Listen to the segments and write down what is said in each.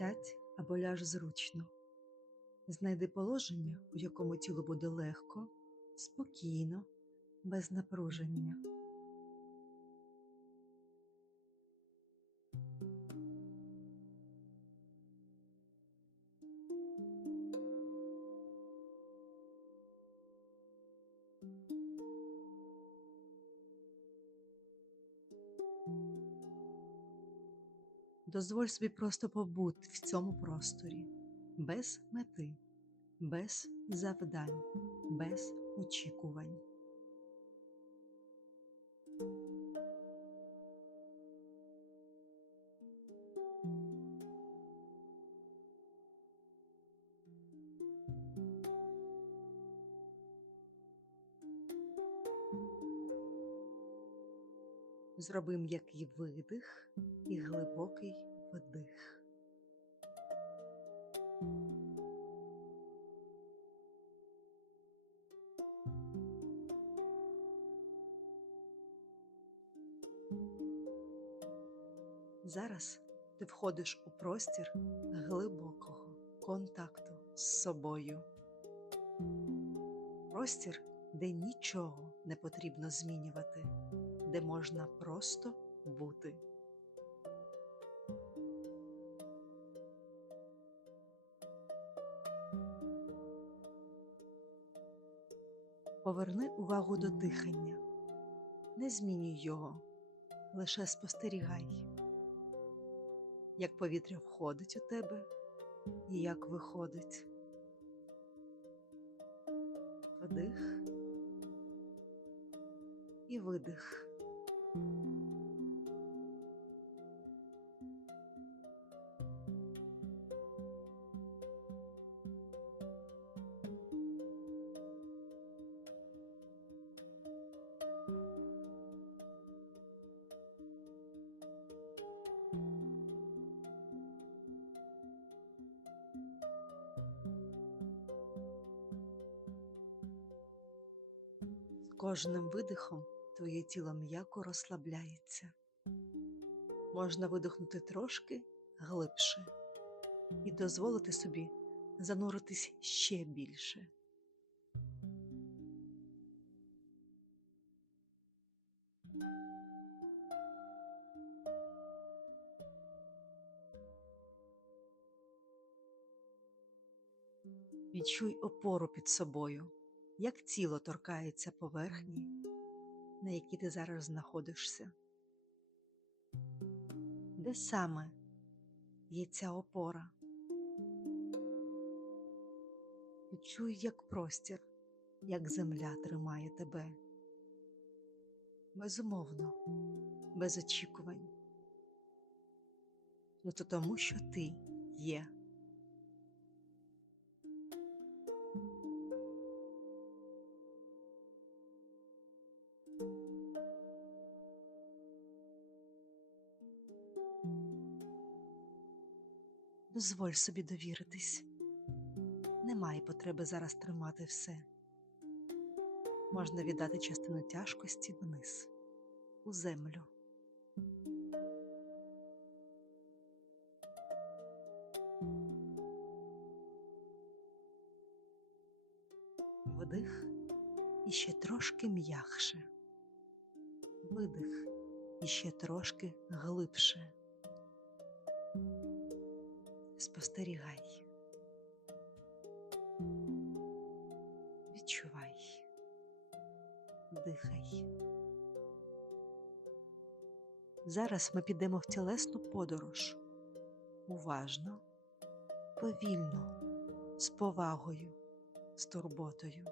Сядь або ляж зручно. Знайди положення, у якому тіло буде легко, спокійно, без напруження. Дозволь собі просто побути в цьому просторі, без мети, без завдань, без очікувань. Зроби м'який видих і глибокий вдих. Зараз ти входиш у простір глибокого контакту з собою. Простір, де нічого не потрібно змінювати, де можна просто бути. Поверни увагу до дихання, не змінюй його, лише спостерігай, як повітря входить у тебе і як виходить. Вдих і видих. Кожним видихом твоє тіло м'яко розслабляється. Можна видихнути трошки глибше і дозволити собі зануритись ще більше. Відчуй опору під собою, як тіло торкається поверхні, на якій ти зараз знаходишся. Де саме є ця опора? Відчуй, як простір, як земля тримає тебе. Безумовно, без очікувань. Ну то тому, що ти є. Дозволь собі довіритись. Немає потреби зараз тримати все. Можна віддати частину тяжкості вниз, у землю. Вдих і ще трошки м'якше. Видих і ще трошки глибше. Спостерігай. Відчувай, дихай. Зараз ми підемо в тілесну подорож. Уважно, повільно, з повагою, з турботою.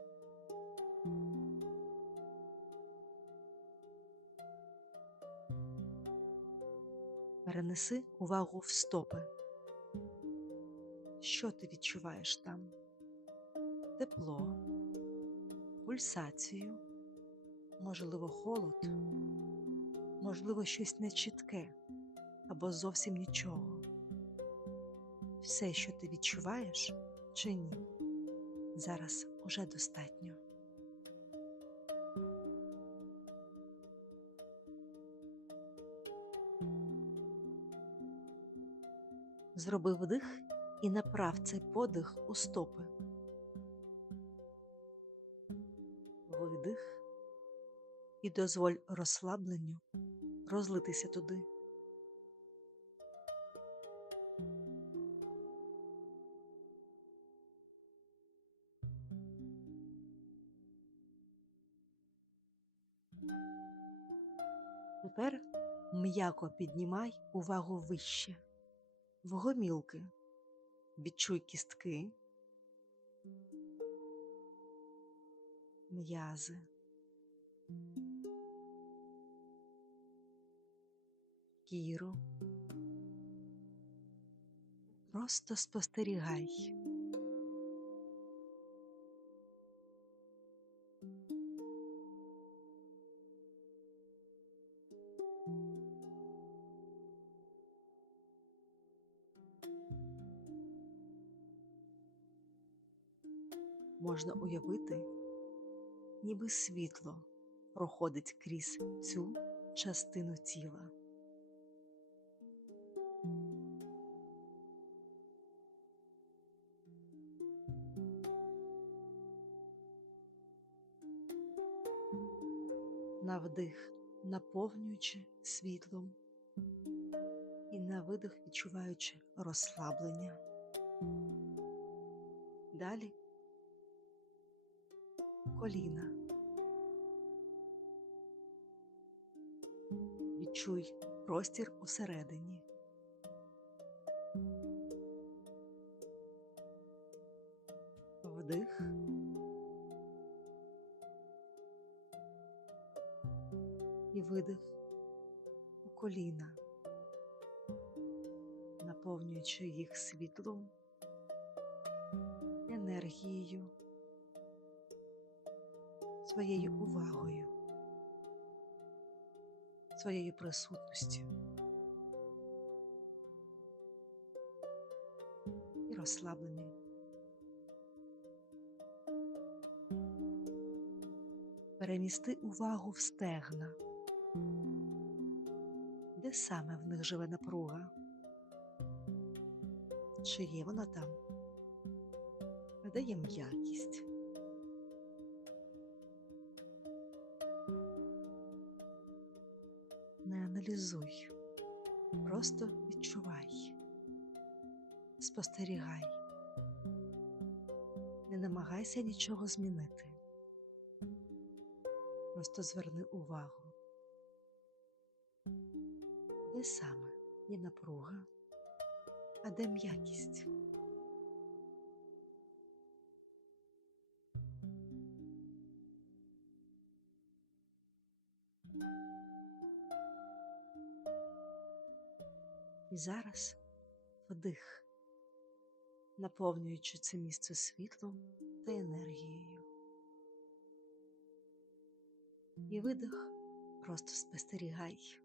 Перенеси увагу в стопи. Що ти відчуваєш там? Тепло, пульсацію, можливо, холод, можливо, щось нечітке або зовсім нічого. Все, що ти відчуваєш чи ні, зараз уже достатньо. Зроби вдих і направ цей подих у стопи. Видих і дозволь розслабленню розлитися туди. Тепер м'яко піднімай увагу вище, в гомілки. Відчуй кістки, м'язи, кіру. Просто спостерігай. Можна уявити, ніби світло проходить крізь цю частину тіла. На вдих наповнюючи світлом і на видих відчуваючи розслаблення. Далі коліна. Відчуй простір усередині. Вдих. І видих у коліна, наповнюючи їх світлом, енергією своєю увагою, своєю присутністю і розслабленням. Перемісти увагу в стегна, де саме в них живе напруга, чи є вона там, де є м'якість. Аналізуй, просто відчувай, спостерігай, не намагайся нічого змінити. Просто зверни увагу, де саме? Є напруга, а де м'якість. Зараз вдих, наповнюючи це місце світлом та енергією. І видих просто спостерігай.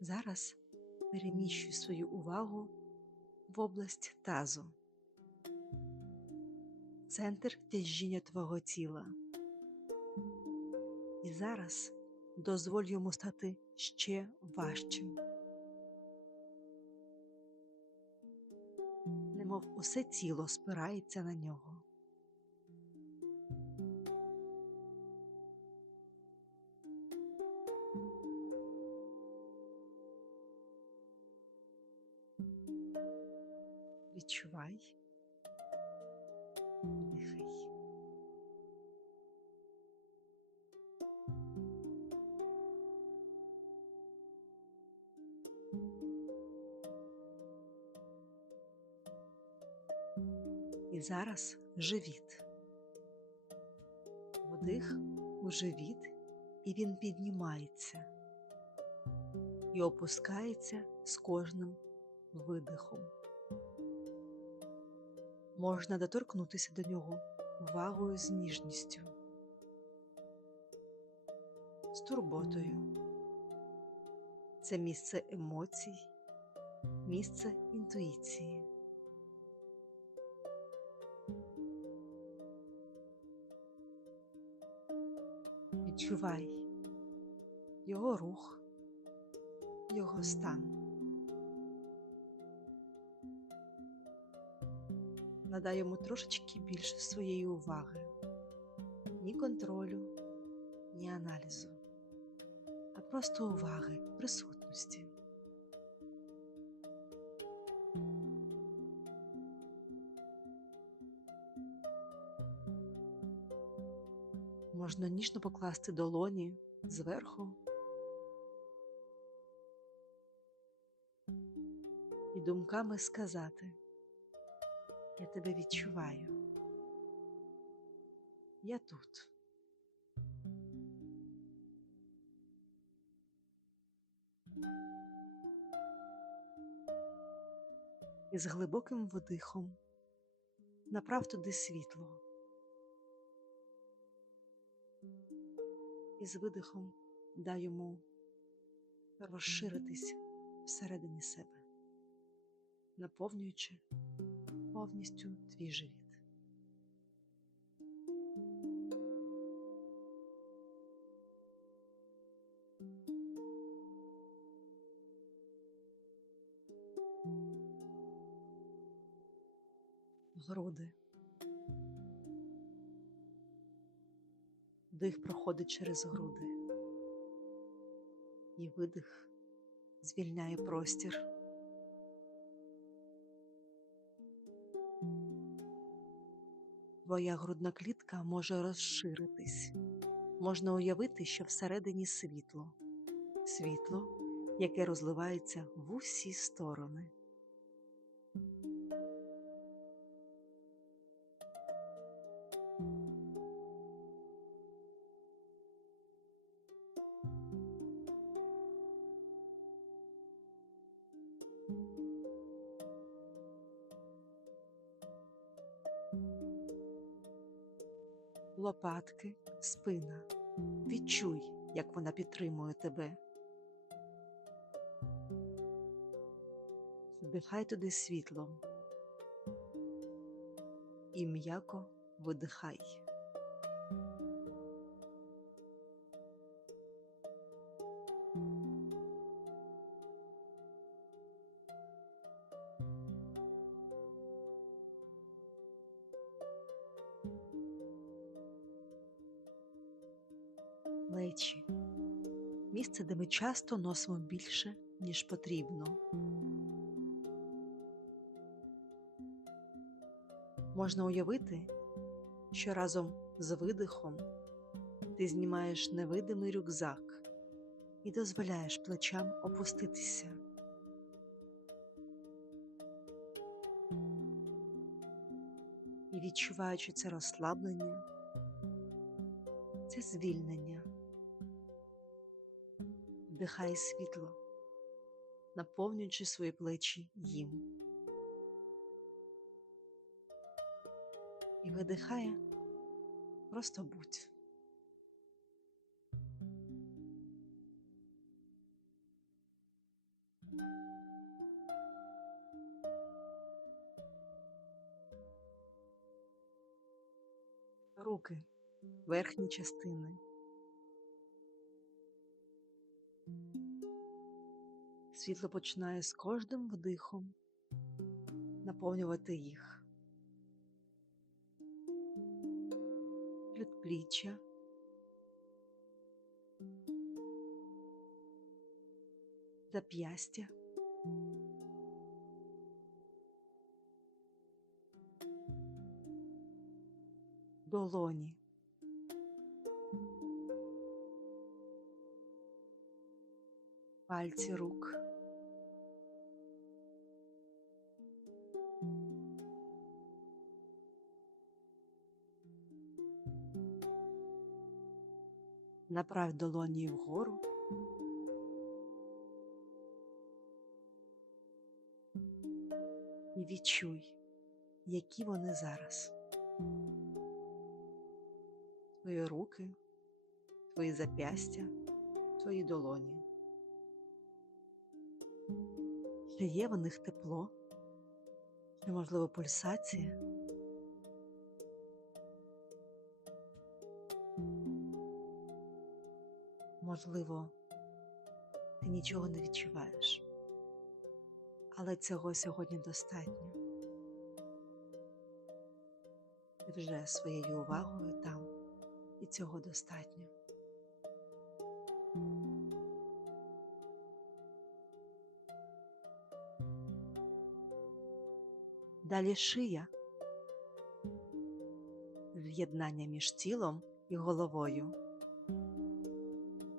Зараз переміщуй свою увагу в область тазу, центр тяжіння твого тіла. І зараз дозволь йому стати ще важчим. Немов усе тіло спирається на нього. Зараз живіт. Вдих у живіт, і він піднімається і опускається з кожним видихом. Можна доторкнутися до нього увагою з ніжністю, з турботою. Це місце емоцій, місце інтуїції. Відчувай його рух, його стан. Надай йому трошечки більше своєї уваги, ні контролю, ні аналізу, а просто уваги, присутності. Можна ніжно покласти долоні зверху і думками сказати Я тебе відчуваю. Я тут. І з глибоким вдихом направ туди світло. І з видихом дай йому розширитись всередині себе, наповнюючи повністю твій живіт. Груди. Вдих проходить через груди, і видих звільняє простір. Твоя грудна клітка може розширитись. Можна уявити, що всередині світло, світло, яке розливається в усі сторони. Лопатки, спина. Відчуй, як вона підтримує тебе. Вдихай туди світлом і м'яко видихай. Ми часто носимо більше, ніж потрібно. Можна уявити, що разом з видихом ти знімаєш невидимий рюкзак і дозволяєш плечам опуститися. І відчуваючи це розслаблення, це звільнення. Вдихай світло, наповнюючи свої плечі їм. І видихає просто будь. Руки, верхні частини. Світло починає з кожним вдихом наповнювати їх. Предпліччя. Зап'ястя. Долоні. Пальці рук. Направь долоні вгору. І відчуй, які вони зараз. Твої руки, твої зап'ястя, твої долоні. Чи є в них тепло, чи, можливо, пульсація? Можливо, ти нічого не відчуваєш, але цього сьогодні достатньо. Ти вже своєю увагою там, і цього достатньо. Далі шия, з'єднання між тілом і головою.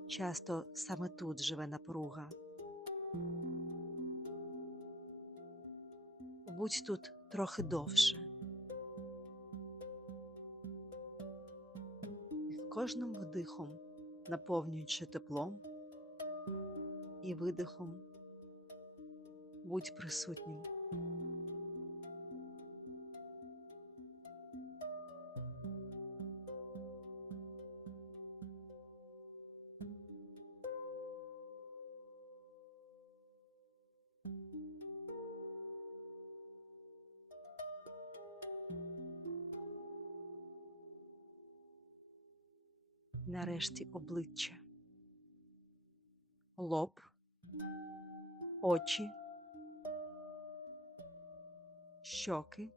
Часто саме тут живе напруга. Будь тут трохи довше. І з кожним вдихом, наповнюючи теплом і видихом, будь присутнім. Нарешті обличчя, лоб, очі, щоки,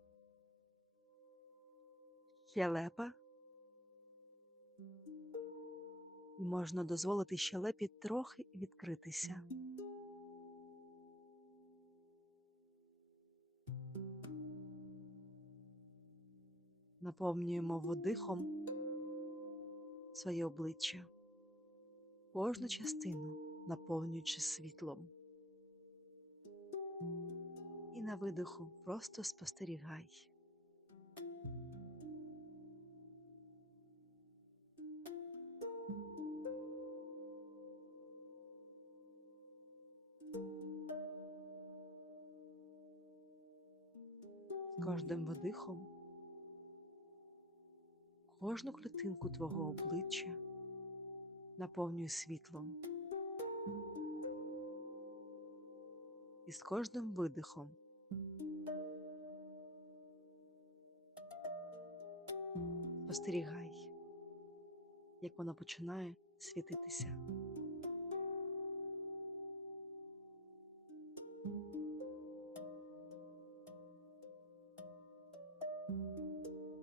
щелепа. І можна дозволити щелепі трохи відкритися. Наповнюємо вдихом своє обличчя, кожну частину наповнюючи світлом. І на видиху просто спостерігай. З кожним видихом кожну клітинку твого обличчя наповнюй світлом. І з кожним видихом спостерігай, як воно починає світитися.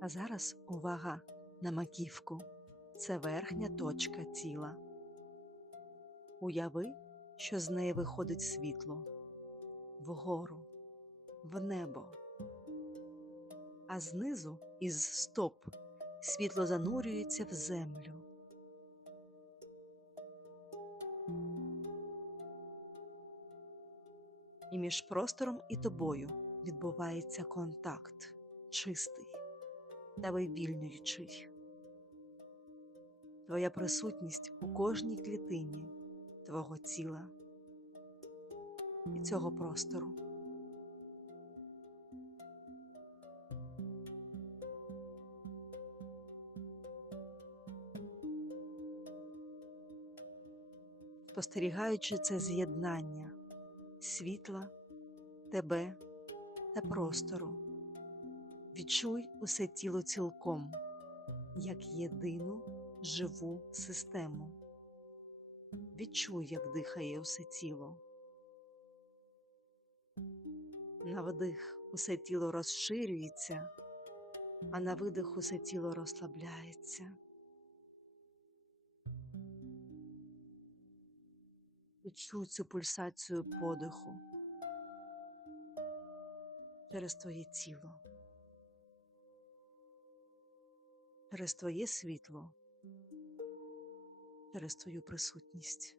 А зараз увага на маківку. Це верхня точка тіла. Уяви, що з неї виходить світло вгору, в небо, а знизу із стоп світло занурюється в землю. І між простором і тобою відбувається контакт чистий та вивільнюючий. Твоя присутність у кожній клітині твого тіла і цього простору. Спостерігаючи це з'єднання світла, тебе та простору, відчуй усе тіло цілком, як єдину живу систему. Відчуй, як дихає усе тіло. На вдих усе тіло розширюється, а на видих усе тіло розслабляється. Відчуй цю пульсацію подиху через твоє тіло, через твоє світло, через твою присутність.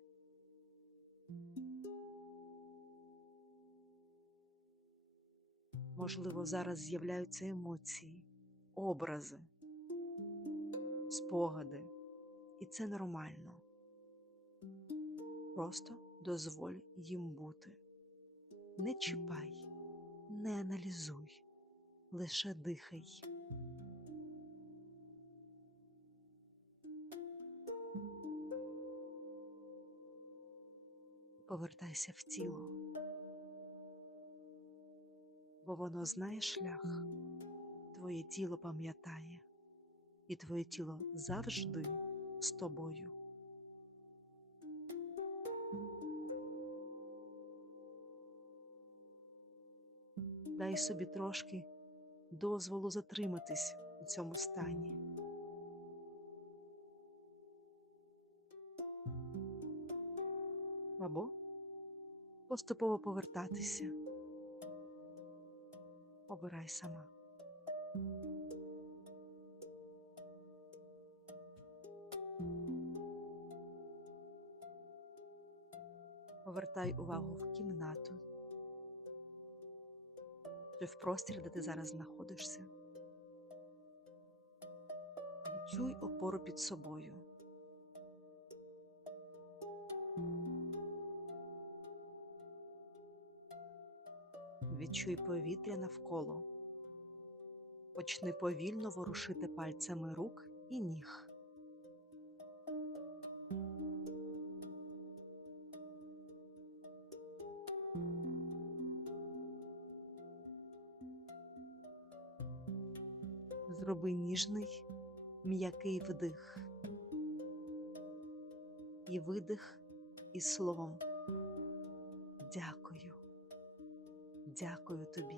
Можливо, зараз з'являються емоції, образи, спогади, і це нормально. Просто дозволь їм бути. Не чіпай, не аналізуй, лише дихай. Повертайся в тіло, бо воно знає шлях, твоє тіло пам'ятає, і твоє тіло завжди з тобою. Дай собі трошки дозволу затриматись у цьому стані. Або поступово повертатися. Обирай сама. Повертай увагу в кімнату чи в простір, де ти зараз знаходишся. Відчуй опору під собою. Відчуй повітря навколо. Почни повільно ворушити пальцями рук і ніг. Зроби ніжний, м'який вдих і видих із словом Дякую. Дякую тобі.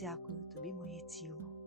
Дякую тобі, моє тіло.